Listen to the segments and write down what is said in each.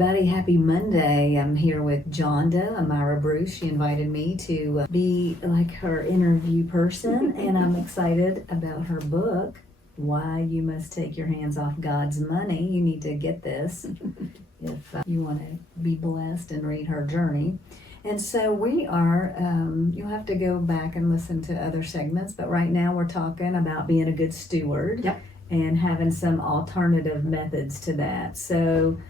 everybody. Happy Monday. I'm here with Jonda, Myra Bruce. She invited me to be like her interview person, and I'm excited about her book, Why You Must Take Your Hands Off God's Money. You need to get this if you want to be blessed and read her journey. And so we are, you'll have to go back and listen to other segments, but right now we're talking about being a good steward. Yep. And having some alternative methods to that. So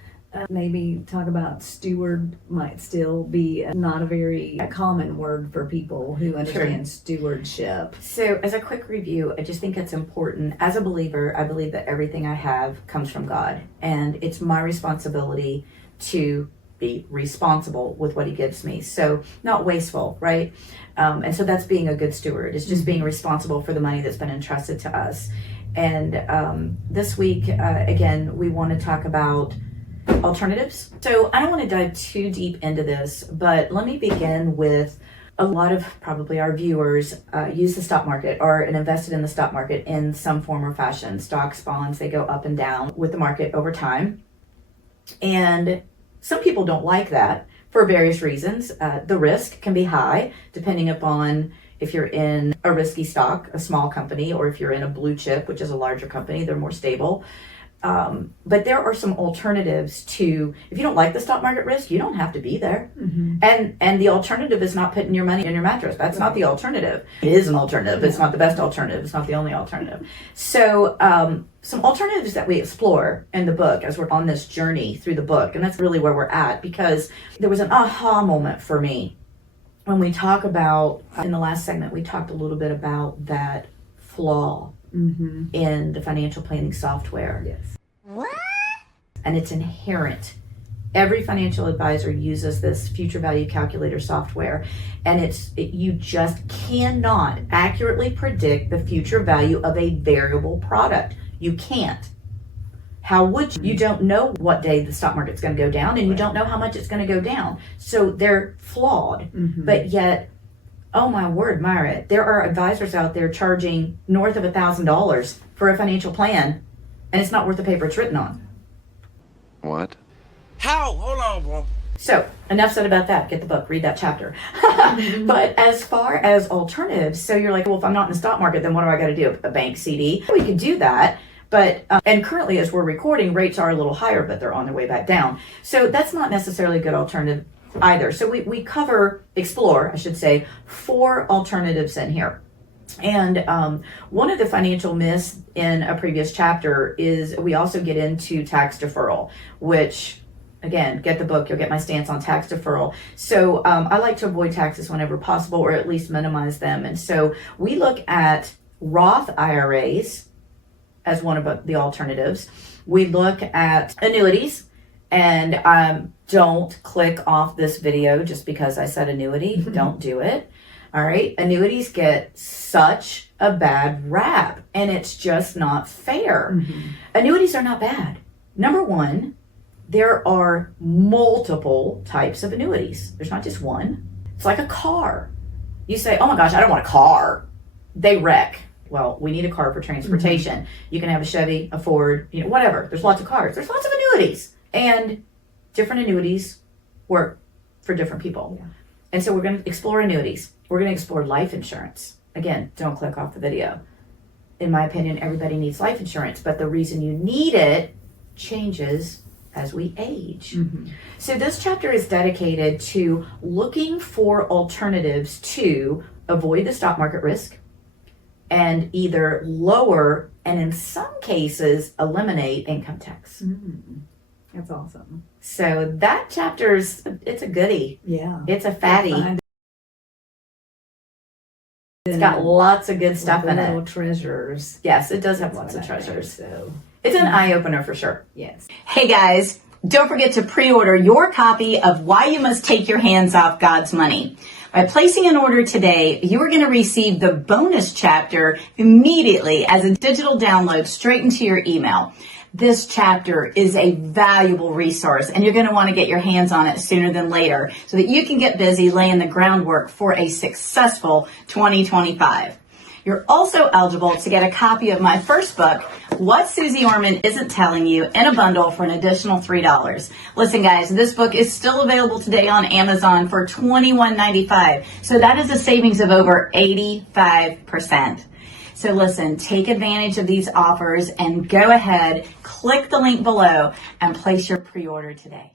maybe talk about steward might still be not a very common word for people who understand stewardship. So as a quick review, I just think it's important. As a believer, I believe that everything I have comes from God. And it's my responsibility to be responsible with what he gives me. So not wasteful, right? And so that's being a good steward. It's just being responsible for the money that's been entrusted to us. And this week, again, we want to talk about alternatives. So I don't want to dive too deep into this, but let me begin with a lot of probably our viewers use the stock market or invested in the stock market in some form or fashion. Stocks, bonds, they go up and down with the market over time. And some people don't like that for various reasons. The risk can be high depending upon if you're in a risky stock, a small company, or if you're in a blue chip, which is a larger company, they're more stable. But there are some alternatives to, if you don't like the stock market risk, you don't have to be there. And the alternative is not putting your money in your mattress. That's not the alternative. It is an alternative. It's not the best alternative. It's not the only alternative. So some alternatives that we explore in the book as we're on this journey through the book, and that's really where we're at, because there was an aha moment for me when we talk about, in the last segment, we talked a little bit about that flaw in the financial planning software. Yes. What? And it's inherent. Every financial advisor uses this future value calculator software, and you just cannot accurately predict the future value of a variable product. You can't. How would you? You don't know what day the stock market's going to go down, and you don't know how much it's going to go down. So they're flawed, but yet, oh my word, Myra, there are advisors out there charging north of $1,000 for a financial plan, and it's not worth the paper it's written on. What? How? Hold on, bro. So enough said about that. Get the book, read that chapter. But as far as alternatives, so you're like, well, if I'm not in the stock market, then what do I got to do? A bank CD? We could do that. But, and currently as we're recording, rates are a little higher, but they're on their way back down. So that's not necessarily a good alternative either. So we explore, I should say, 4 alternatives in here. And one of the financial myths in a previous chapter is we also get into tax deferral, which, again, get the book, you'll get my stance on tax deferral. So I like to avoid taxes whenever possible, or at least minimize them. And so we look at Roth IRAs as one of the alternatives. We look at annuities, and don't click off this video just because I said annuity. Don't do it. All right. Annuities get such a bad rap, and it's just not fair. Annuities are not bad. Number one, there are multiple types of annuities. There's not just one. It's like a car. You say, oh my gosh, I don't want a car. They wreck. Well, we need a car for transportation. You can have a Chevy, a Ford, whatever. There's lots of cars. There's lots of annuities. And different annuities work for different people. Yeah. And so we're going to explore annuities. We're going to explore life insurance. Again, don't click off the video. In my opinion, everybody needs life insurance, but the reason you need it changes as we age. So this chapter is dedicated to looking for alternatives to avoid the stock market risk, and either lower and in some cases eliminate income tax. That's awesome. So that chapter's, it's a goodie. Yeah. It's a fatty. It's got lots of good stuff in little it. treasures. Yes, it does have That's lots of what I think, treasures. so It's an eye-opener for sure. yes. Hey guys, don't forget to pre-order your copy of Why You Must Take Your Hands Off God's Money. By placing an order today, you are going to receive the bonus chapter immediately as a digital download straight into your email. This chapter is a valuable resource, and you're going to want to get your hands on it sooner than later so that you can get busy laying the groundwork for a successful 2025. You're also eligible to get a copy of my first book, What Susie Orman Isn't Telling You in a bundle for an additional $3. Listen, guys, this book is still available today on Amazon for $21.95. So that is a savings of over 85%. So listen, take advantage of these offers and go ahead, click the link below and place your pre-order today.